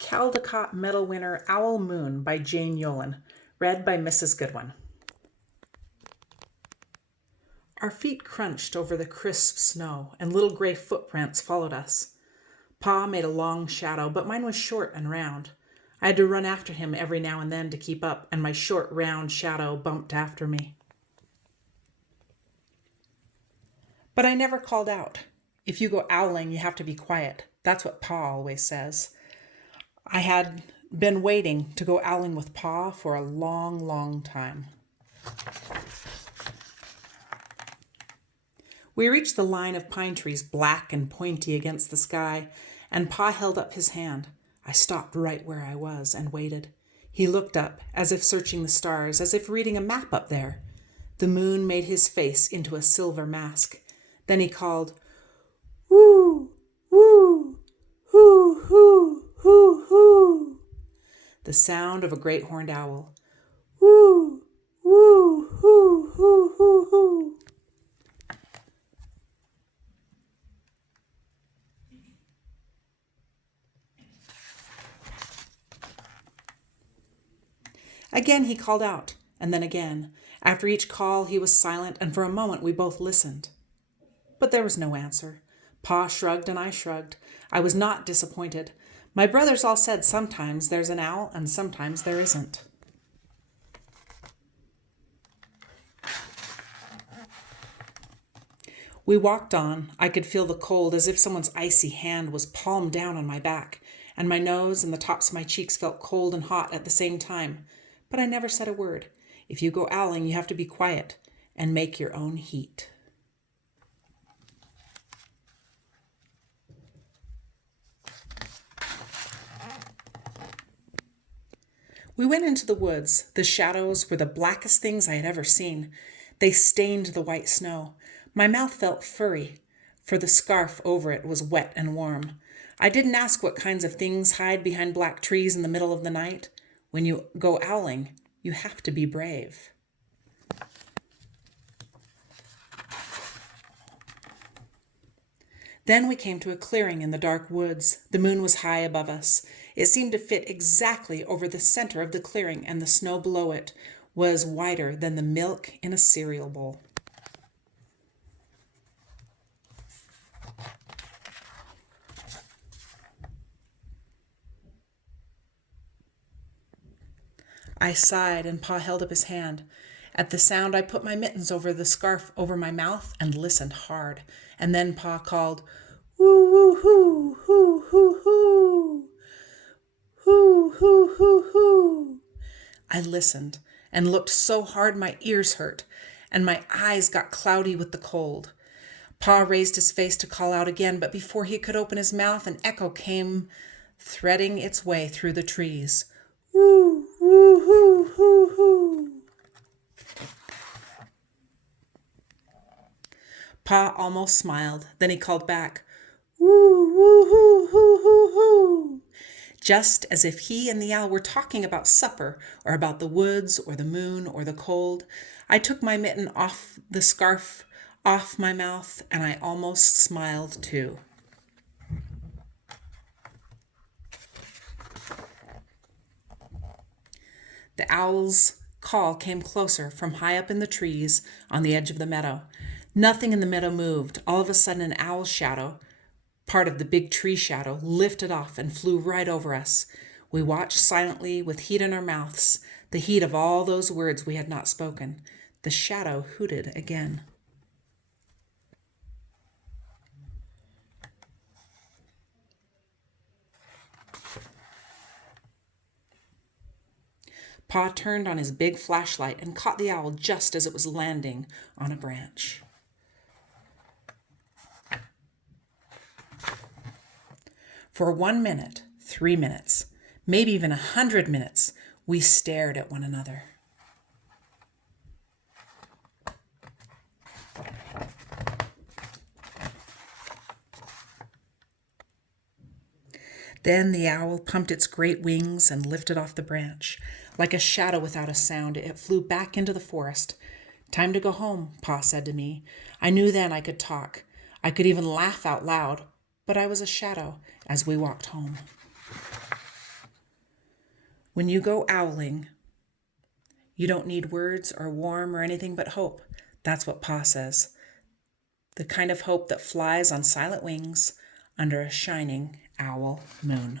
Caldecott Medal winner Owl Moon by Jane Yolen, read by Mrs. Goodwin. Our feet crunched over the crisp snow, and little gray footprints followed us. Pa made a long shadow, but mine was short and round. I had to run after him every now and then to keep up, and my short, round shadow bumped after me. But I never called out. If you go owling, you have to be quiet. That's what Pa always says. I had been waiting to go owling with Pa for a long, long time. We reached the line of pine trees, black and pointy against the sky, and Pa held up his hand. I stopped right where I was and waited. He looked up, as if searching the stars, as if reading a map up there. The moon made his face into a silver mask. Then he called, "Woo, woo, hoo, hoo, hoo, hoo." The sound of a great horned owl. Woo, woo, hoo, hoo, hoo, hoo. Again he called out, and then again. After each call he was silent, and for a moment we both listened. But there was no answer. Pa shrugged and I shrugged. I was not disappointed. My brothers all said sometimes there's an owl and sometimes there isn't. We walked on. I could feel the cold as if someone's icy hand was palmed down on my back, and my nose and the tops of my cheeks felt cold and hot at the same time. But I never said a word. If you go owling, you have to be quiet and make your own heat. We went into the woods. The shadows were the blackest things I had ever seen. They stained the white snow. My mouth felt furry, for the scarf over it was wet and warm. I didn't ask what kinds of things hide behind black trees in the middle of the night. When you go owling, you have to be brave. Then we came to a clearing in the dark woods. The moon was high above us. It seemed to fit exactly over the center of the clearing, and the snow below it was whiter than the milk in a cereal bowl. I sighed, and Pa held up his hand. At the sound, I put my mittens over the scarf over my mouth and listened hard. And then Pa called, "Woo, woo, hoo, hoo, hoo, hoo. Hoo, hoo, hoo, hoo." I listened and looked so hard my ears hurt, and my eyes got cloudy with the cold. Pa raised his face to call out again, but before he could open his mouth, an echo came threading its way through the trees. Woo, woo, hoo, hoo, hoo. Pa almost smiled. Then he called back, "Woo, woo, hoo, hoo, hoo, hoo," just as if he and the owl were talking about supper or about the woods or the moon or the cold. I took my mitten off the scarf off my mouth, and I almost smiled too. The owl's call came closer from high up in the trees on the edge of the meadow. Nothing in the meadow moved. All of a sudden, an owl's shadow, part of the big tree shadow, lifted off and flew right over us. We watched silently with heat in our mouths, the heat of all those words we had not spoken. The shadow hooted again. Pa turned on his big flashlight and caught the owl just as it was landing on a branch. For 1 minute, 3 minutes, maybe even 100 minutes, we stared at one another. Then the owl pumped its great wings and lifted off the branch. Like a shadow without a sound, it flew back into the forest. "Time to go home," Pa said to me. I knew then I could talk. I could even laugh out loud, but I was a shadow as we walked home. When you go owling, you don't need words or warm or anything but hope. That's what Pa says. The kind of hope that flies on silent wings under a shining owl moon.